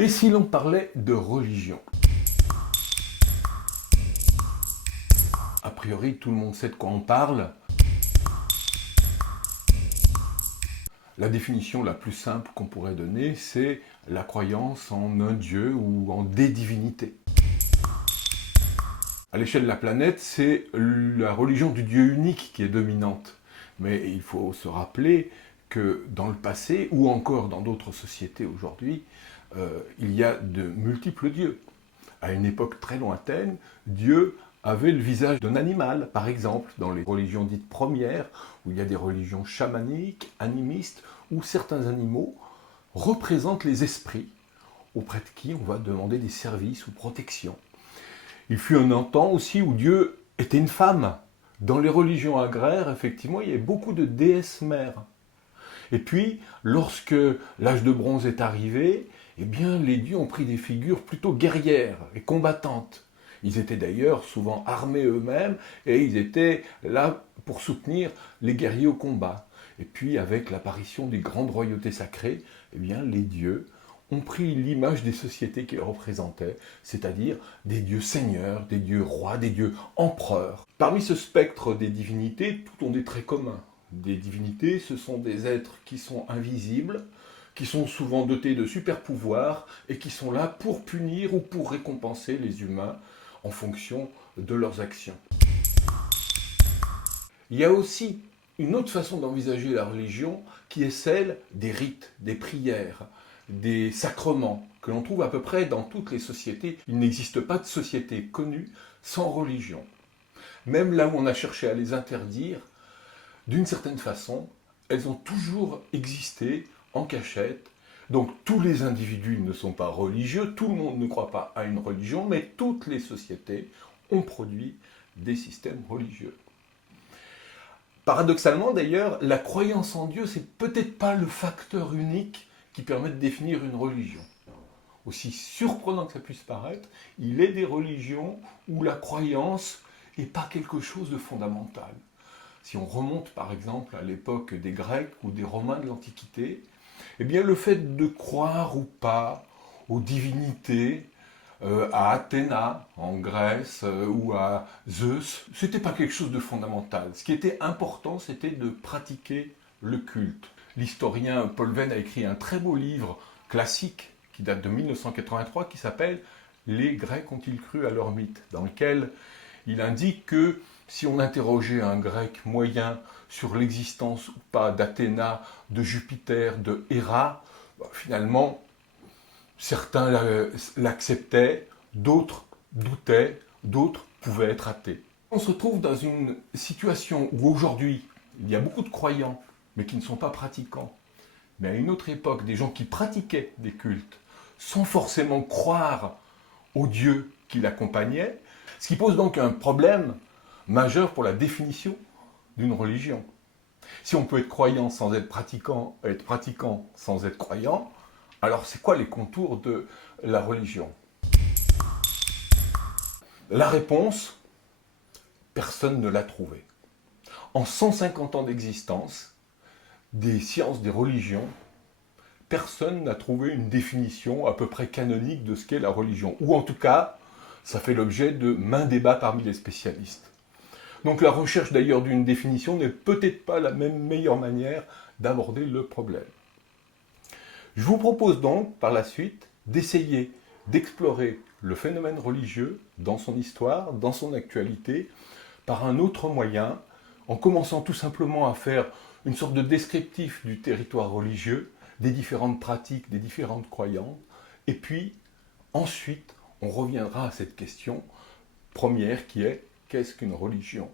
Et si l'on parlait de religion? A priori, tout le monde sait de quoi on parle. La définition la plus simple qu'on pourrait donner, c'est la croyance en un dieu ou en des divinités. À l'échelle de la planète, c'est la religion du Dieu unique qui est dominante. Mais il faut se rappeler que dans le passé, ou encore dans d'autres sociétés aujourd'hui, il y a de multiples dieux. À une époque très lointaine, Dieu avait le visage d'un animal, par exemple, dans les religions dites premières, où il y a des religions chamaniques, animistes, où certains animaux représentent les esprits, auprès de qui on va demander des services ou protection. Il fut un temps aussi où Dieu était une femme. Dans les religions agraires, effectivement, il y avait beaucoup de déesses mères. Et puis, lorsque l'âge de bronze est arrivé, eh bien, les dieux ont pris des figures plutôt guerrières et combattantes. Ils étaient d'ailleurs souvent armés eux-mêmes et ils étaient là pour soutenir les guerriers au combat. Et puis, avec l'apparition des grandes royautés sacrées, eh bien, les dieux ont pris l'image des sociétés qu'ils représentaient, c'est-à-dire des dieux seigneurs, des dieux rois, des dieux empereurs. Parmi ce spectre des divinités, tout ont des traits communs. Des divinités, ce sont des êtres qui sont invisibles, qui sont souvent dotés de super pouvoirs et qui sont là pour punir ou pour récompenser les humains en fonction de leurs actions. Il y a aussi une autre façon d'envisager la religion qui est celle des rites, des prières, des sacrements que l'on trouve à peu près dans toutes les sociétés. Il n'existe pas de société connue sans religion. Même là où on a cherché à les interdire, d'une certaine façon, elles ont toujours existé en cachette. Donc tous les individus ne sont pas religieux, tout le monde ne croit pas à une religion, mais toutes les sociétés ont produit des systèmes religieux. Paradoxalement d'ailleurs, la croyance en Dieu, c'est peut-être pas le facteur unique qui permet de définir une religion. Aussi surprenant que ça puisse paraître, il est des religions où la croyance n'est pas quelque chose de fondamental. Si on remonte par exemple à l'époque des Grecs ou des Romains de l'Antiquité, eh bien le fait de croire ou pas aux divinités, à Athéna en Grèce ou à Zeus, c'était pas quelque chose de fondamental. Ce qui était important, c'était de pratiquer le culte. L'historien Paul Venn a écrit un très beau livre classique qui date de 1983 qui s'appelle « Les Grecs ont-ils cru à leur mythe ?» dans lequel il indique que si on interrogeait un grec moyen sur l'existence ou pas d'Athéna, de Jupiter, de Héra, finalement, certains l'acceptaient, d'autres doutaient, d'autres pouvaient être athées. On se trouve dans une situation où aujourd'hui, il y a beaucoup de croyants, mais qui ne sont pas pratiquants. Mais à une autre époque, des gens qui pratiquaient des cultes, sans forcément croire aux dieux qui l'accompagnaient, ce qui pose donc un problème majeur pour la définition d'une religion. Si on peut être croyant sans être pratiquant sans être croyant, alors c'est quoi les contours de la religion? La réponse, personne ne l'a trouvée. En 150 ans d'existence, des sciences, des religions, personne n'a trouvé une définition à peu près canonique de ce qu'est la religion. Ou en tout cas, ça fait l'objet de maints débats parmi les spécialistes. Donc la recherche d'ailleurs d'une définition n'est peut-être pas la meilleure manière d'aborder le problème. Je vous propose donc par la suite d'essayer d'explorer le phénomène religieux dans son histoire, dans son actualité, par un autre moyen, en commençant tout simplement à faire une sorte de descriptif du territoire religieux, des différentes pratiques, des différentes croyances, et puis ensuite on reviendra à cette question première qui est qu'est-ce qu'une religion ?